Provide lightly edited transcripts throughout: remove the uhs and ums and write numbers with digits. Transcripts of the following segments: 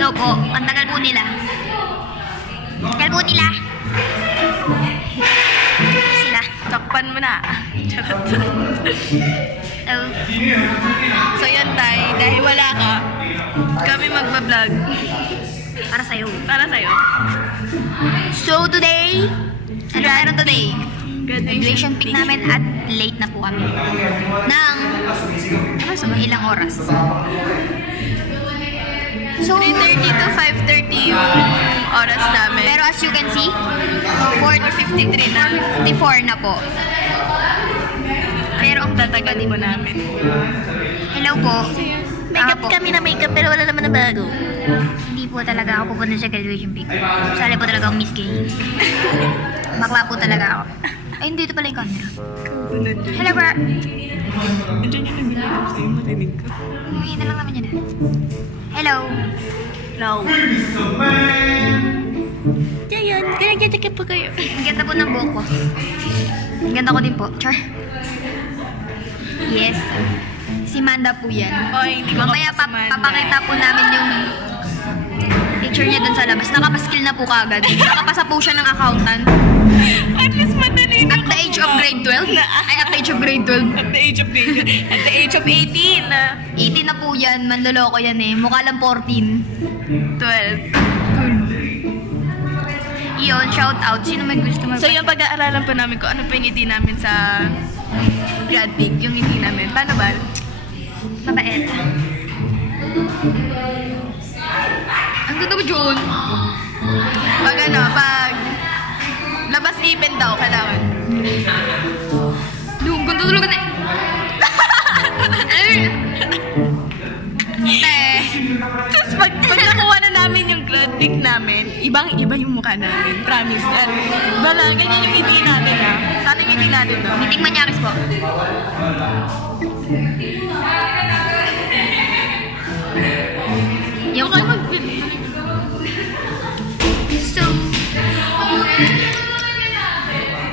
No po, ang tagal po nila. Tagal po nila. Sila. Takpan mo na. Charot. Oh. So yan tay, dahil wala ka, kami magbablog. Para sa'yo. Para sa'yo. So today, ano meron today? Graduation Graduation pic namin at late na po kami. Nang ilang oras. So, 3:30 to 5:30 yung oras namin. pero as you can see, 4:53 na. 4:54 na po. Pero ang Tatagal mo namin. hello po. Makeup po. kami na makeup pero wala naman na bago. Hindi po talaga ako pupunta sa graduation pic. Sali po talaga akong Miss Gay. Bakla po talaga ako. Ay, hindi, ito pala yung camera. Hello, bro. Nandiyan yung nag-makeup sa'yo, marinig ka. Uy, na lang naman yun. Hello. Hello. Yan, kaya po kayo. Ang ganda po ng buhok ko. Ang ganda ko din po. Char. Yes. Si Manda po yan. Oy, hindi ko Mamaya papakita po namin yung picture niya dun sa labas. Nakapaskill na po kagad. Nakapasa po siya ng accountant. At least madali na. At the age of grade 12? Ay, at the age of grade 12. At the age of 18. 18 na po yan. Manloloko yan eh. Mukha lang 14. 12. Yun, shout out. Sino may gusto So yung pag-aaralan po namin kung ano pa yung ngiti namin sa grad pic, yung ngiti namin. Paano ba? Mabait. Ang ganda mo, John. Pag labas ipin daw, kailangan. Ang ganda talaga na eh. Tapos pag nakuha na namin yung grad pic namin, ibang-iba yung mukha namin. Promise. Yan. Bala, ganyan yung ngiti natin ha. Sana yung ngiti natin no? Meeting Manyaris po. Yung kayo So,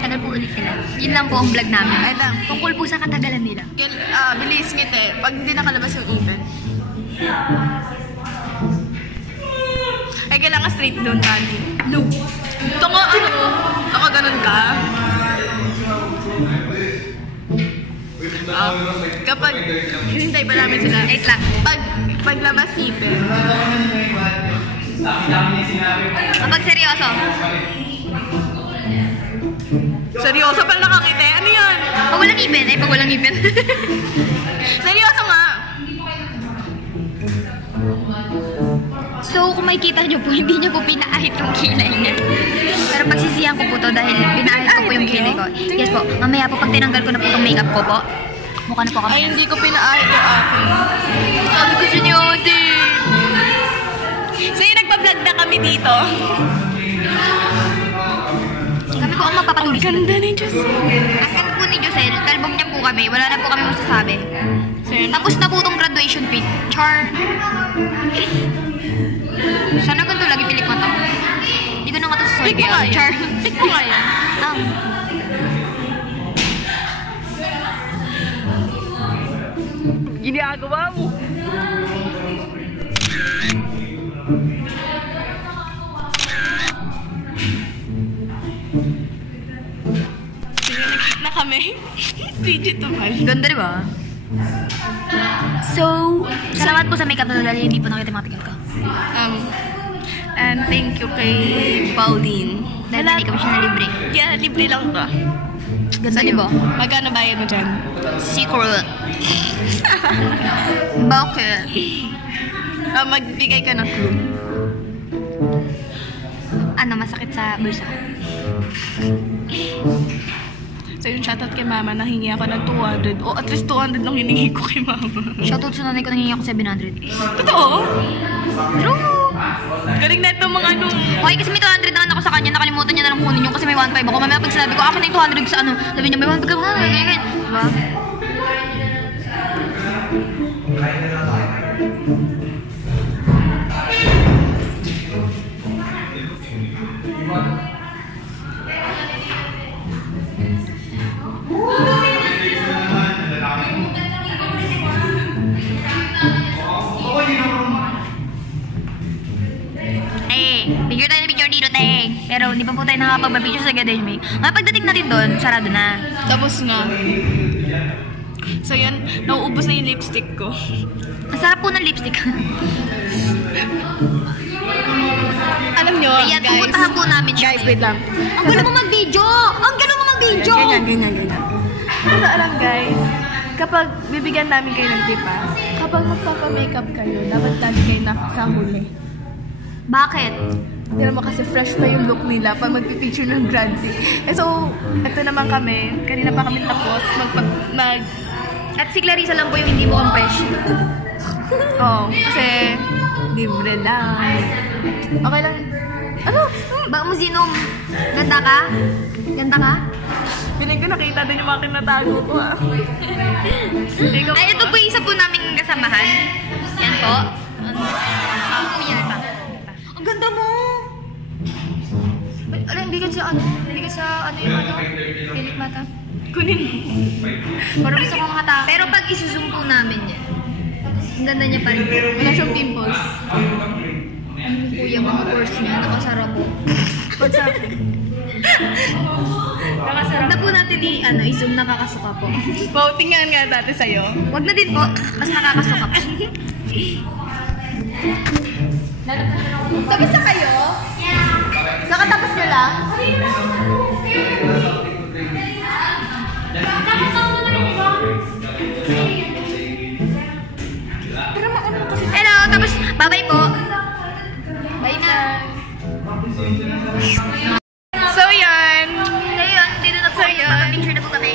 tagal po ulit nila. Yun lang po ang vlog namin. Ay lang. Tungkol po sa katagalan nila. Bilis ngiti. Pag hindi nakalabas yung ipin. Ay, kailangan straight doon, Tandy. No. Ito nga, nakaganon ka. Kapag, hinintay pa namin sila. Wait lang. Paglabas ipin. Kapag seryoso. Seryoso pala nakakita. Ano yan? Pag walang ipin. Ay, pag walang ipin. Seryoso nga. So, kung makikita nyo po, hindi nyo po pinaahit yung kilay niya. Pero pagsisiyan ko po to dahil pinaahit ko po yung kilay ko. Yes po, mamaya po pag tinanggal ko na po itong makeup ko po, mukha na po kami. Ay, hindi ko pinaahit yung akin. Sabi ko siya ni Ate. So, yung nagpa-vlog na kami dito. Kami po ang mapapatuloy. Ang ganda ni Josel. Ang ganda po ni Josel, talbog niya po kami. Wala na po kami masasabi. Tapos na po itong graduation pic. Char. Sana ganito lagi pilik mo to. Hindi ko na nga ito sasabi. Pick mo nga yan. Char. Pick mo nga yan. Ginagawa mo. Sige, na kami. Digital. Ganda diba? So, salamat po sa makeup na dahil hindi po nakita yung mga tigal ko. And thank you kay Pauline. Dahil hindi kami siya na libre. Yeah, libre lang to. Ganda diba? Magkano bayad mo dyan? Secret. Bakit? Magbigay ka ng clue. Ano, masakit sa bulsa? So yung shoutout kay mama, nahingi ako ng 200. O at least 200 lang hiningi ko kay mama. Shoutout sa nanay ko, nangyayang ako 700. Totoo? True! Galing na ito mga ano. Okay, kasi may 200 naman ako sa kanya, nakalimutan niya na lang kunin yung kasi may 1.5 ako. Mamaya pag sinabi ko, akin na yung 200 sa ano, sabi niya, may 1.5 ka ba? Ganyan. Diba? Picture tayo na picture dito, Teng. Pero hindi pa po tayo nakapag-picture sa Gadej May. Ngayon pagdating natin doon, sarado na. Tapos nga. So yun, nauubos na yung lipstick ko. Ang sarap po ng lipstick. Alam nyo, Kaya guys. pupuntahan po namin siya. Guys, wait lang. Ang galing mo mag-video! Ang galing mo mag-video! Ganyan. Pero alam guys, kapag bibigyan namin kayo ng tipa, kapag magpapa-makeup kayo, dapat lagi kayo sa huli. Bakit? Hindi naman kasi fresh na yung look nila pag magpipicture ng grand thing. So, ito naman kami. Kanina pa kami tapos At si Clarissa lang po yung hindi mo fresh. kasi libre lang. Okay lang. Ano? Baka mo zinom. Ganda ka? Ganda ka? Piling ko nakita din yung mga kinatago ko Ay, ito po yung isa po naming kasamahan. Yan po. Yan pa. Ang ganda mo! Alam, hindi ka sa yung pilik mata. Kunin. Parang gusto ko makata. Pero pag isuzoom po namin yan, ang ganda niya pa rin. Wala siyang pimples. Ano po yung mga pores niya? Nakasara po. What's up? Nakasara. Huwag na po natin i-zoom, nakakasuka po. Wow, tingnan nga dati sa'yo. Huwag na din po, mas nakakasuka po. Tapos na kayo? Nakatapos nyo lang? Hello, tapos bye-bye po. Bye na. So yan. Dito na po. Picture na po kami.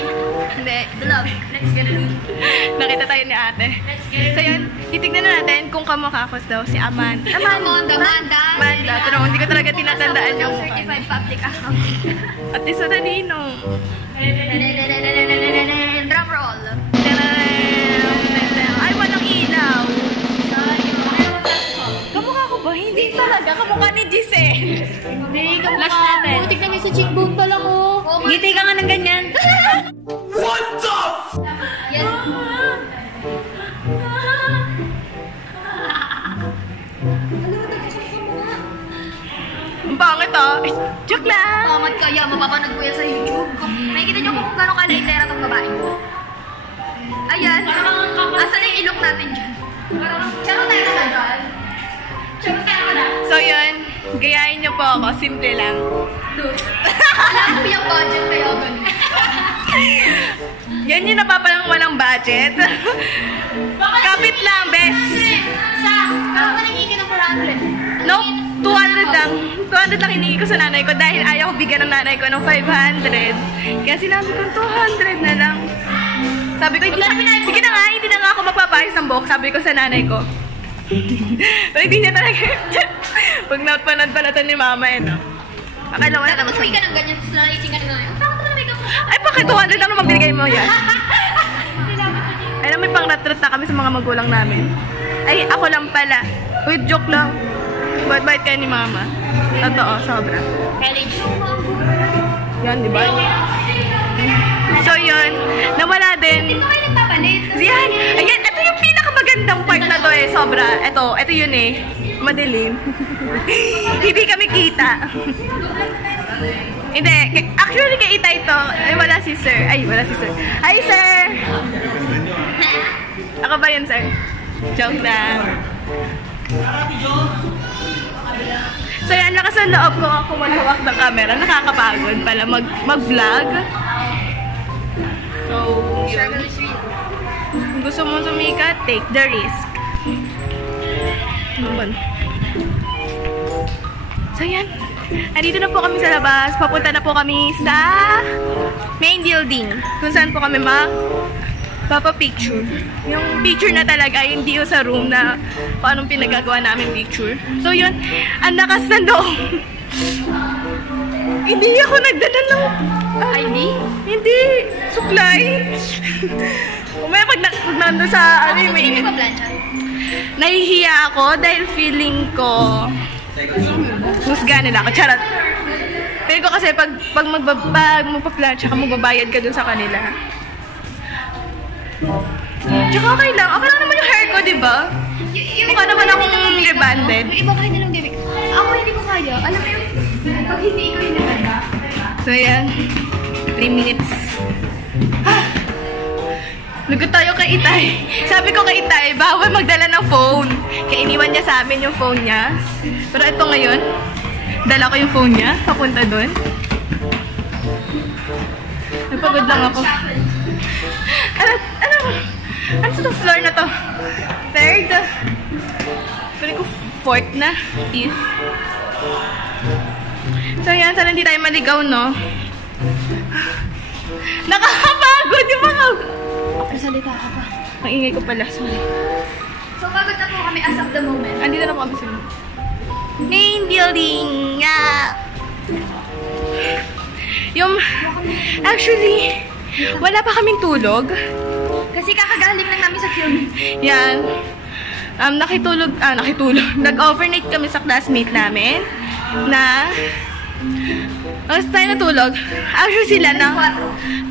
Hindi. Vlog. Let's get it. Nakita tayo ni ate. So yan, titignan na natin kung kamukha ko daw si Amanda. Amanda. Pero hindi ko talaga tinatandaan yung Certified public accounting. at least sa talino. Drum roll. Ay, walang ilaw. Kamukha ko ba? Hindi talaga. Kamukha ni Giselle. Hindi, Flash natin. Butik na may sa cheekbone pa lang oh. Ngiti ka nga ng ganyan. What the Yan. Ang pangit ah. Joke lang. Pangat kaya, mapapanood ko yan sa YouTube. Nakikita niyo kung gano'ng kalaitera tong babae ko. Ayan. Asan na yung ilok natin dyan? Charot tayo na dyan. Charot tayo na. So yun, gayahin niyo po ako. Simple lang. Alam mo yung budget kayo ganun. Yan yung napapalang walang budget. Kapit lang, best. Ano ka nagiging ng 400? Nope, 200 lang. 200 lang hiningi ko sa nanay ko dahil ayaw ko bigyan ng nanay ko ng 500. Kaya sinabi ko, 200 na lang. Sabi ko, sige na nga, hindi na nga ako magpapayos ng buhok. Sabi ko sa nanay ko. Pero hindi niya talaga. Pag napanood pala ito ni mama eh, no? Akala mo na naman Umuwi ka ng ganyan, tapos nalaising ka na ngayon. Bakit na may ka? Ay, bakit 200 lang naman binigay mo yan? Alam, may pang-rat-rat na kami sa mga magulang namin. Ay, ako lang pala. Wait, joke lang. Bait-bait kayo ni mama. Totoo, sobra. College. Yan, di ba? So, yun. Nawala din. Hindi ko kayo nagpapalit. Yan. Ayan, ito yung pinakamagandang part na to eh. Sobra. Ito yun eh. Madilim. Hindi kami kita. Hindi. Actually, kay Ita ito. Ay, wala si sir. Hi, sir! Ako ba yun, sir? Joke lang. So yan, lakas ang loob ko ako malawak ng camera. Nakakapagod pala mag-vlog. So, yun. Kung gusto mo sumikat, take the risk. So yan, andito na po kami sa labas. Papunta na po kami sa main building. Kung saan po kami picture. Yung picture na talaga, hindi yung sa room na paano pinagagawa namin picture. So yun, ang lakas na loob. Hindi ako nagdala ng ID? Hindi, suklay. Umaya pag nandun sa ano yung Hindi ba plancha? nahihiya ako dahil feeling ko husga nila ako. Charot. Feeling ko kasi pag magpa-plancha ka, magbabayad ka dun sa kanila. Tsaka okay lang. Okay lang naman yung hair ko, di ba? Mukha naman akong rebanded. Yung iba kahit nilang bibig. ako hindi ko kaya. Alam mo yun, pag hindi ikaw yung naganda. So, ayan. 3 minutes. Lugot tayo kay Itay. Sabi ko kay Itay, bawal magdala ng phone. Kaya iniwan niya sa amin yung phone niya. Pero ito ngayon, dala ko yung phone niya. Papunta doon. Napagod lang ako. Ano sa floor na to? Third? Pwede ko fourth na. Fifth. So yan, sana hindi tayo maligaw, no? Nakakapagod yung mga... Salita ka pa. Ang ingay ko pala, sorry. So, pagod na po kami as of the moment. Andito na po kami sa name building nga. Yung, actually, wala pa kaming tulog. Kasi kakagaling lang namin sa film. Yan. Nakitulog. Nag-overnight kami sa classmate namin na tayo natulog. Actually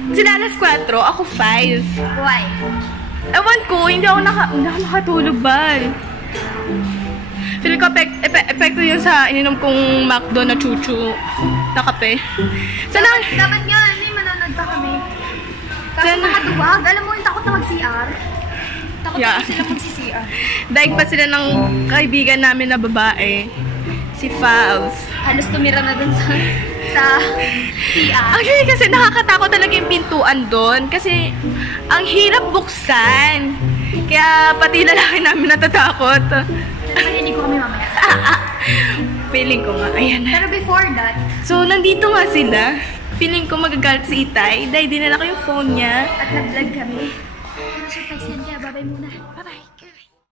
sila alas 4, ako 5. Why? Ewan ko, hindi ako nakatulog ba? Feeling ko epekto yun sa ininom kong McDo na chuchu na kape. Dapat nga, manonood pa kami. Kasi mga duwag, alam mo yung takot na mag-CR. Takot na sila mag-CR. Daig pa sila ng kaibigan namin na babae. Si Fav. Halos tumira na dun sa CR. Actually, kasi nakakatakot talaga yung pintuan doon. Kasi, ang hirap buksan. Kaya, pati lalaki namin natatakot. Marinig ko kami mamaya. Feeling ko nga, ayan na. Pero before that, So, nandito nga sila. Feeling ko magagalit si Itay. Dahil dinala ko yung phone niya. at nag-vlog kami. Pero surprise yan, kaya babay muna. Bye-bye!